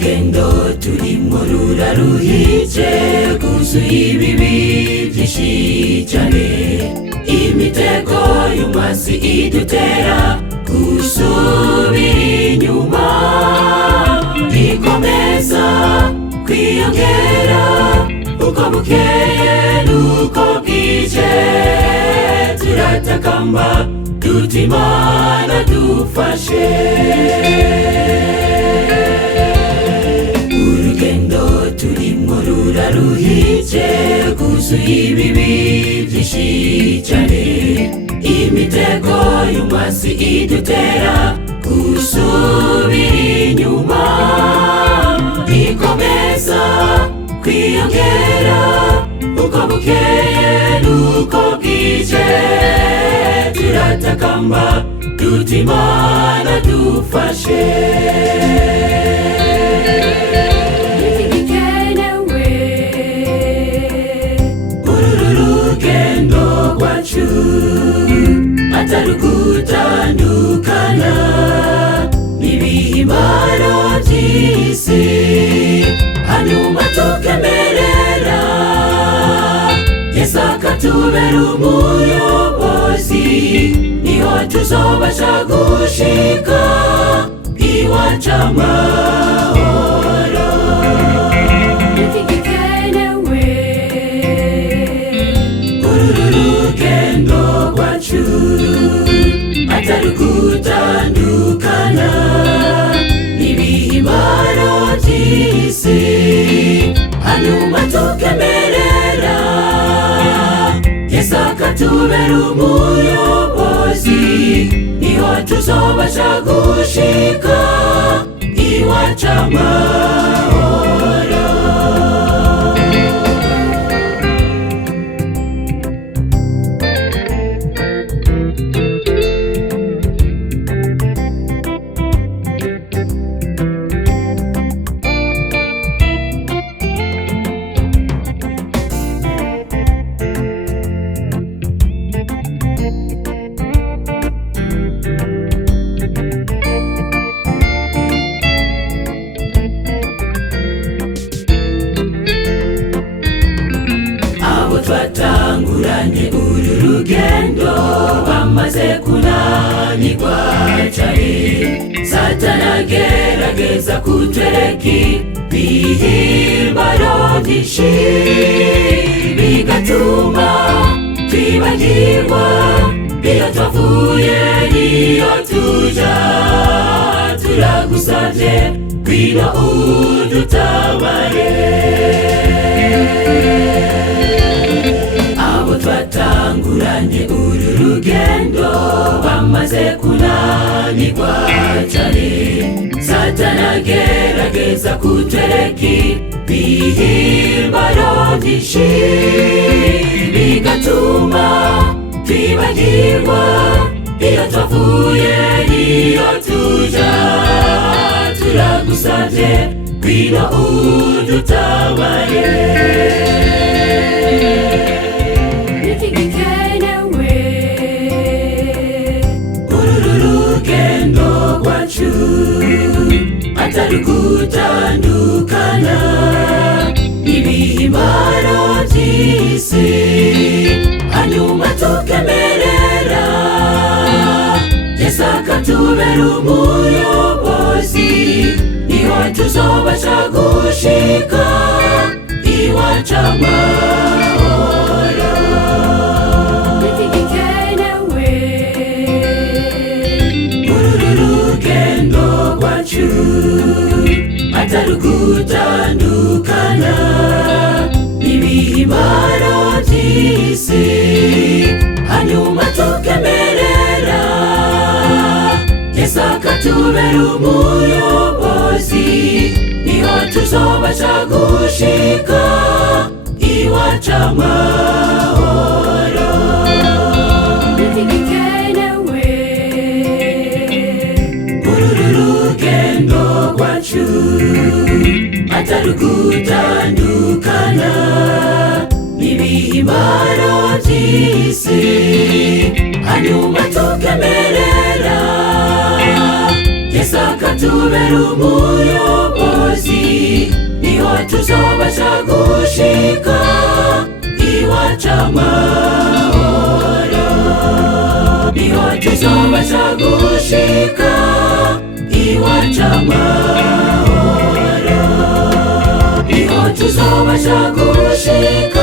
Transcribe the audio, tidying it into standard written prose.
urugendo turimo ruraruhije rwuzuye ibibi byinshi cyane, imitego y'umwasi idutera gusubira inyuma, ikomeza kwiyongera uko bukeye n'uko bwije, turatakamba duti Imana dufashe. Urugendo turimo ruraruhije rwuzuye ibibi byinshi cyane, imitego y'umwasi idutera gusubira inyuma, ikomeza kwiyongera uko bukeye n'uko bwije, turatakamba duti Imana dufashe. Urugendo rwacu atari ugutandukana n'ibihimaro by'isi, hanyuma tukemerera Yesu akatubera umuyobozi, niho tuzobasha gushika iwacu amahoro. Urugendo rwacu atari ugutandukana n'ibihimaro by'isi, hanyuma tukemerera Yesu akatubera umuyobozi, niho tuzobasha gushika iwacu amahoro. Twatanguranye uru rugendo bamaze kunanirwa cyane, Satani agerageza kutwereka ibihimbaro byinshi, bigatuma twibagirwa iyo twavuye n'iyo tuja. Turagusabye ngwino udutabare. Twatanguranye uru rugendo bamaze kunanirwa cyane, Satani agerageza kutwereka ibihimbaro byinshi, bigatuma twibagirwa iyo twavuye n'iyo tuja. Turagusabye ngwino udutabare. Urugendo rwacu atari ugutandukana n'ibihimaro by'isi, hanyuma tukemerera Yesu akatubera umuyobozi, niho tuzobasha gushika iwacu amahoro. Urugendo rwacu atari ugutandukana n'ibihimaro by'isi, hanyuma tukemerera Yesu akatubera umuyobozi, niho tuzobasha gushika iwacu amahoro. Urugendo rwacu atari ugutandukana n'ibihimaro by'isi, hanyuma tukemerera Yesu akatubera umuyobozi, umugozi niho tuzobasha gushika iwacu amahoro, niho tuzobasha gushika iwacu amahoro, niho tuzobasha gushika